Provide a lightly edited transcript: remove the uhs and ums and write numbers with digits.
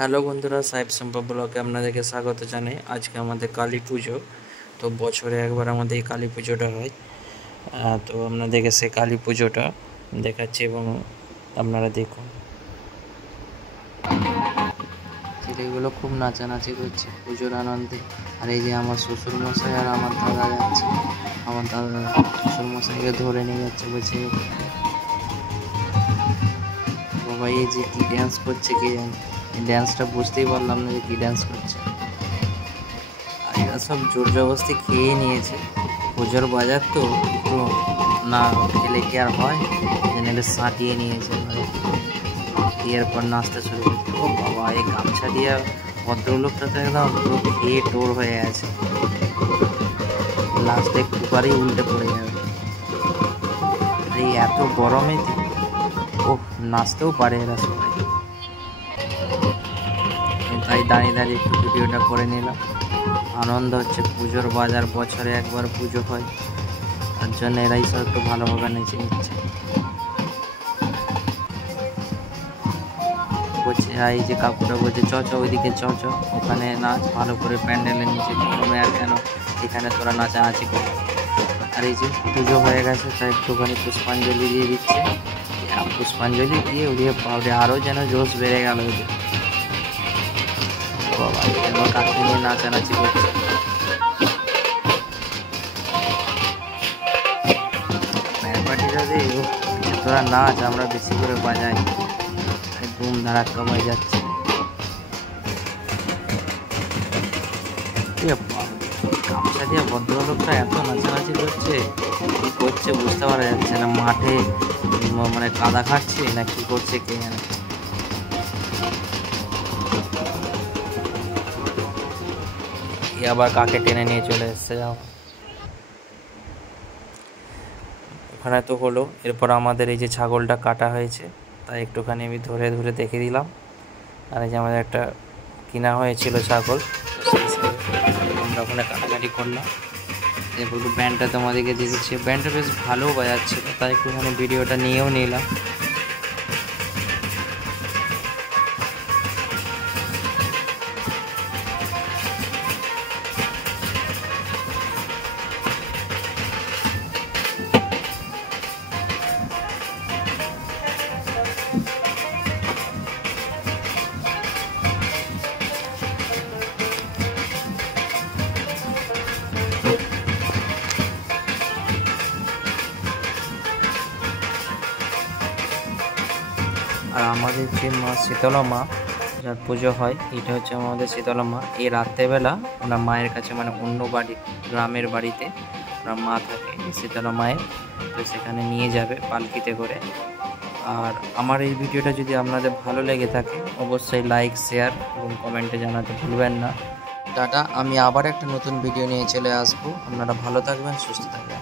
Hello বন্ধুরা, সাহেব সম্পা ব্লগে আপনাদেরকে স্বাগত জানাই। আজকে আমাদের কালী পুজো, তো বছরে একবার আমাদের এই কালী পুজোটা হয়। তো আপনাদেরকে সেই কালী পুজোটা দেখাচ্ছি এবং আপনারা দেখুন। ছেলেগুলো খুব নাচানাচি করছে পুজোর আনন্দে। আর এই যে আমার শ্বশুরমশাই আর আমার দাদা যাচ্ছে, আমার দাদা শ্বশুরমশাইকে ধরে নিয়ে যাচ্ছে, বলছে বাবা এই যে কী ড্যান্স করছে কে জানে। ড্যান্সটা বুঝতেই পারলাম না যে কী ড্যান্স করছে। আর এরা সব জোর জবরদস্তি খেয়ে নিয়েছে। পুজোর বাজার তো একটু না খেলে কি আর হয়, এখানে সাঁটিয়ে নিয়েছে। এরপর নাচতে শুরু করছে। ও বাবা, এই গামছা দিয়ে ভদ্রলোকটা তো একদম পুরো খেয়ে টোর হয়ে আছে, লাস্টে কুকারেই উল্টে পড়ে যাবে। এই এত গরমে ও নাচতেও পারে এরা সবাই। তাই দাঁড়িয়ে দাঁড়িয়ে একটু ভিডিওটা করে নিলাম। আনন্দ হচ্ছে, পুজোর বাজার, বছরে একবার পুজো হয়, তার জন্য এরাই সব একটু ভালোভাবে নেচে নিচ্ছে। বলছে এই যে কাকুটা বলছে চ ওইদিকে চ ওখানে নাচ, ভালো করে প্যান্ডেলের নিচে কমে, আর কেন এখানে তোরা নাচানাচি কর। আর এই যে পুজো হয়ে গেছে, তাই একটুখানি পুষ্পাঞ্জলি দিয়ে দিচ্ছে। পুষ্পাঞ্জলি দিয়ে উড়িয়ে পাউডে আরও যেন জোশ বেড়ে গেল ওদের। বাবা এবার কাকু নিয়ে নাচানাচি করছে। পার্টিটা তোরা নাচ, আমরা বেশি করে বাজাই, ধুম ধারাক্কা হয়ে যাচ্ছে। গামছা দিয়ে ভদ্রলোকটা এত নাচানাচি করছে, কি করছে বুঝতে পারা যাচ্ছে না। মাঠে মানে কাদা খাচ্ছে না কি করছে কে জানে। আবার কাকে টেনে নিয়ে চলে এসছে। যাও ওখানে তো হলো। এরপর আমাদের এই যে ছাগলটা কাটা হয়েছে, তাই একটুখানি আমি ধরে ধরে দেখে দিলাম। আর এই যে আমাদের একটা কিনা হয়েছিল ছাগল, আমরা ওখানে কাটাকাটি করলাম। এরপর একটু ব্যান্ডটা তোমাদেরকে দিয়েছি, ব্যান্ডটা বেশ ভালো বাজাচ্ছিল, তাই একটুখানি ভিডিওটা নিয়েও নিলাম। আর আমাদের যে মা শীতলা মা, যার পুজো হয়, এটা হচ্ছে আমাদের শীতলা মা। এই রাত্রেবেলা ওনার মায়ের কাছে, মানে অন্য বাড়ি, গ্রামের বাড়িতে ওনার মা থাকে শীতলা মায়ের, তো সেখানে নিয়ে যাবে পালকিতে করে। আর আমার এই ভিডিওটা যদি আপনাদের ভালো লেগে থাকে, অবশ্যই লাইক, শেয়ার এবং কমেন্টে জানাতে ভুলবেন না। টাটা, আমি আবার একটা নতুন ভিডিও নিয়ে চলে আসবো। আপনারা ভালো থাকবেন, সুস্থ থাকবেন।